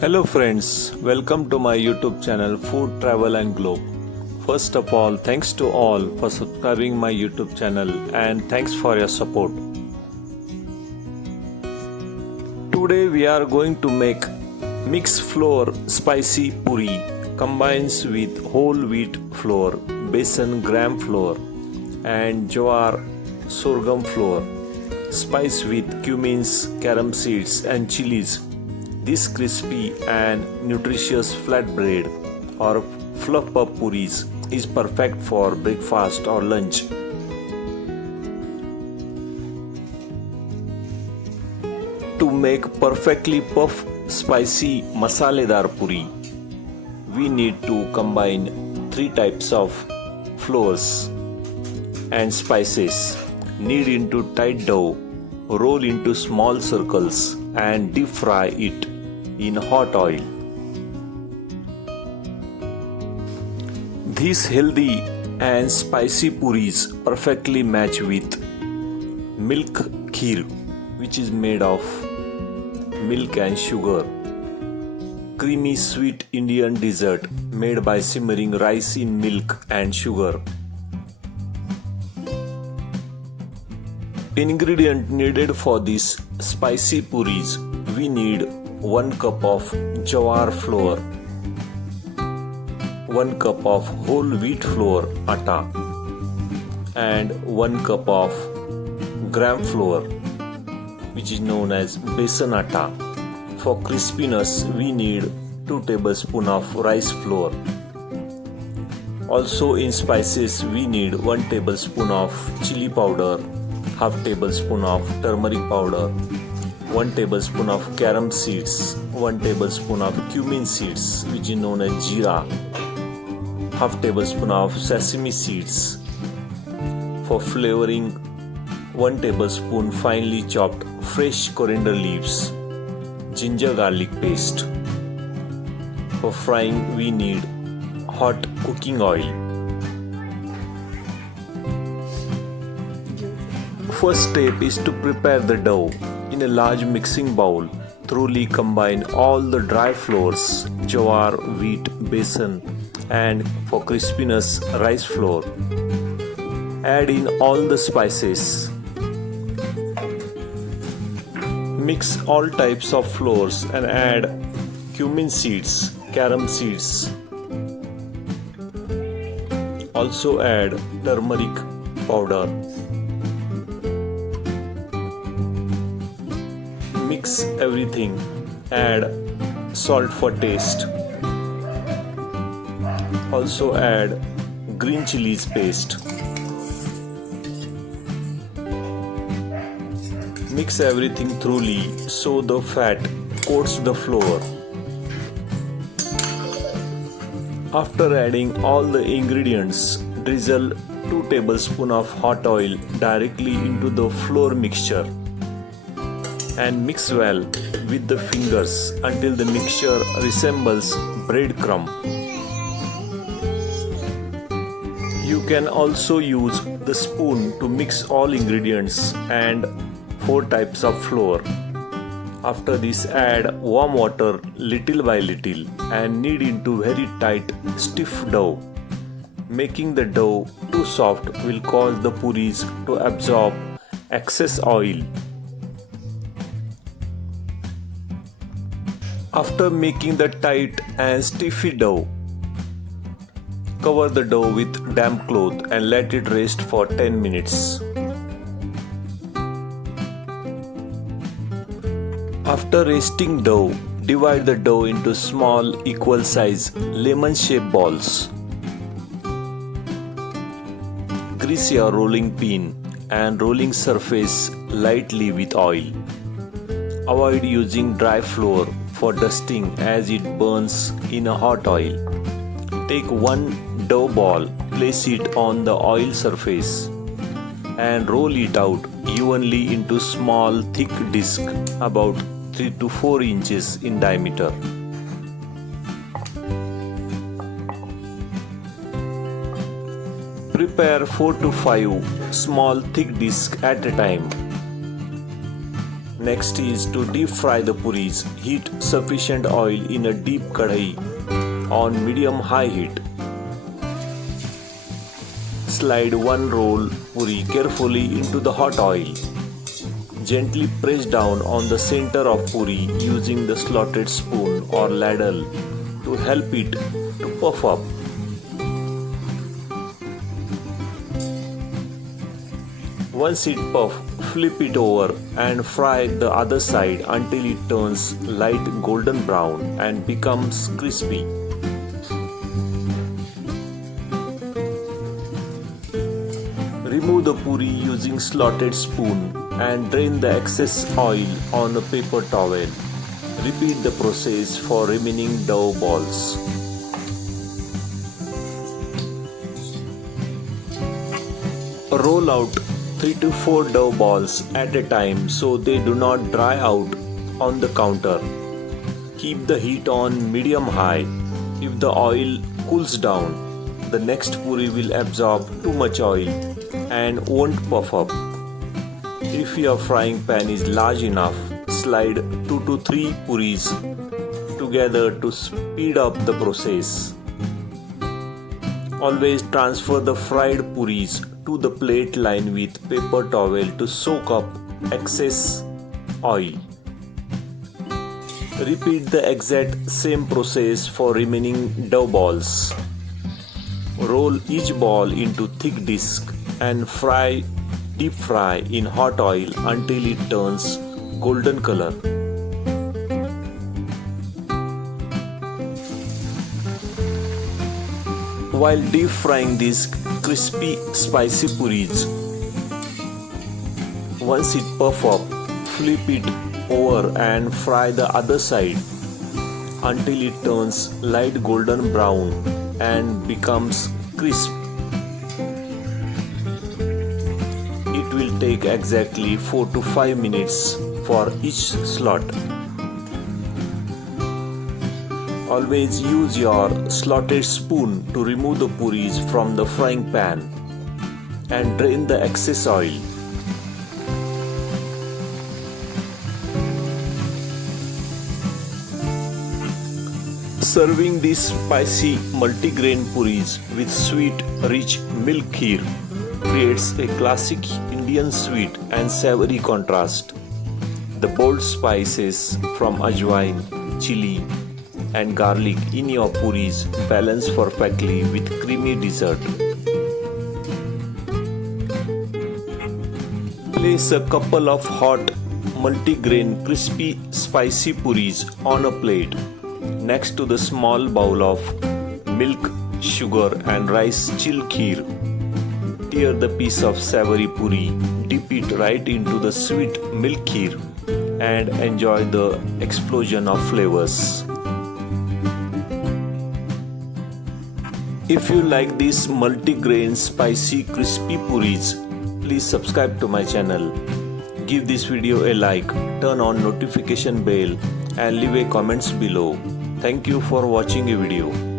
Hello friends, welcome to my YouTube channel Food Travel and Globe. First of all, thanks to all for subscribing my YouTube channel and thanks for your support. Today we are going to make mixed flour spicy puri combines with whole wheat flour, besan gram flour and jowar sorghum flour, spiced with cumins, carom seeds and chilies. This crispy and nutritious flatbread or fluff puff puris is perfect for breakfast or lunch. To make perfectly puff spicy masaledar puri, we need to combine 3 types of flours and spices. Knead into tight dough, roll into small circles and deep fry it in hot oil. These healthy and spicy puris perfectly match with milk kheer, which is made of milk and sugar. Creamy sweet Indian dessert made by simmering rice in milk and sugar. Ingredient needed for this spicy puris: we need 1 cup of jowar flour, 1 cup of whole wheat flour atta and 1 cup of gram flour, which is known as besan atta. For crispiness we need 2 tablespoons of rice flour. Also in spices we need 1 tablespoon of chili powder, half tablespoon of turmeric powder, 1 tablespoon of carom seeds, 1 tablespoon of cumin seeds, which is known as jeera, half tablespoon of sesame seeds. For flavoring, 1 tablespoon finely chopped fresh coriander leaves, ginger garlic paste. For frying we need hot cooking oil. First step is to prepare the dough. In a large mixing bowl, thoroughly combine all the dry flours, jowar, wheat, besan and for crispiness rice flour. Add in all the spices. Mix all types of flours and add cumin seeds, carom seeds. Also add turmeric powder. Mix everything, add salt for taste. Also add green chilies paste. Mix everything thoroughly so the fat coats the flour. After adding all the ingredients, drizzle 2 tablespoons of hot oil directly into the flour mixture and mix well with the fingers until the mixture resembles breadcrumb. You can also use the spoon to mix all ingredients and 4 types of flour. After this, add warm water little by little and knead into very tight stiff dough. Making the dough too soft will cause the puris to absorb excess oil. After making the tight and stiffy dough, cover the dough with damp cloth and let it rest for 10 minutes. After resting dough, divide the dough into small equal size lemon-shaped balls. Grease your rolling pin and rolling surface lightly with oil. Avoid using dry flour for dusting as it burns in a hot oil. Take 1 dough ball, place it on the oil surface and roll it out evenly into small thick disc about 3 to 4 inches in diameter. Prepare 4 to 5 small thick discs at a time. Next is to deep fry the puris. Heat sufficient oil in a deep kadai on medium-high heat. Slide one roll puri carefully into the hot oil. Gently press down on the center of puri using the slotted spoon or ladle to help it to puff up. Once it puffs, flip it over and fry the other side until it turns light golden brown and becomes crispy. Remove the puri using slotted spoon and drain the excess oil on a paper towel. Repeat the process for remaining dough balls. Roll out 3 to 4 dough balls at a time so they do not dry out on the counter. Keep the heat on medium-high. If the oil cools down, the next puri will absorb too much oil and won't puff up. If your frying pan is large enough, slide 2 to 3 puris together to speed up the process. Always transfer the fried puris to the plate lined with paper towel to soak up excess oil. Repeat the exact same process for remaining dough balls. Roll each ball into thick disc and deep fry in hot oil until it turns golden color. While deep frying these crispy spicy puris, once it puff up, flip it over and fry the other side until it turns light golden brown and becomes crisp. It will take exactly 4 to 5 minutes for each slot. Always use your slotted spoon to remove the puris from the frying pan and drain the excess oil. Serving these spicy multigrain puris with sweet, rich milk kheer creates a classic Indian sweet and savory contrast. The bold spices from ajwain, chili, and garlic in your puris balance perfectly with creamy dessert. Place a couple of hot multigrain crispy spicy puris on a plate next to the small bowl of milk, sugar and rice chill kheer. Tear the piece of savory puri, dip it right into the sweet milk kheer and enjoy the explosion of flavors. If you like these multigrain spicy crispy puris, please subscribe to my channel. Give this video a like, turn on notification bell and leave a comments below. Thank you for watching a video.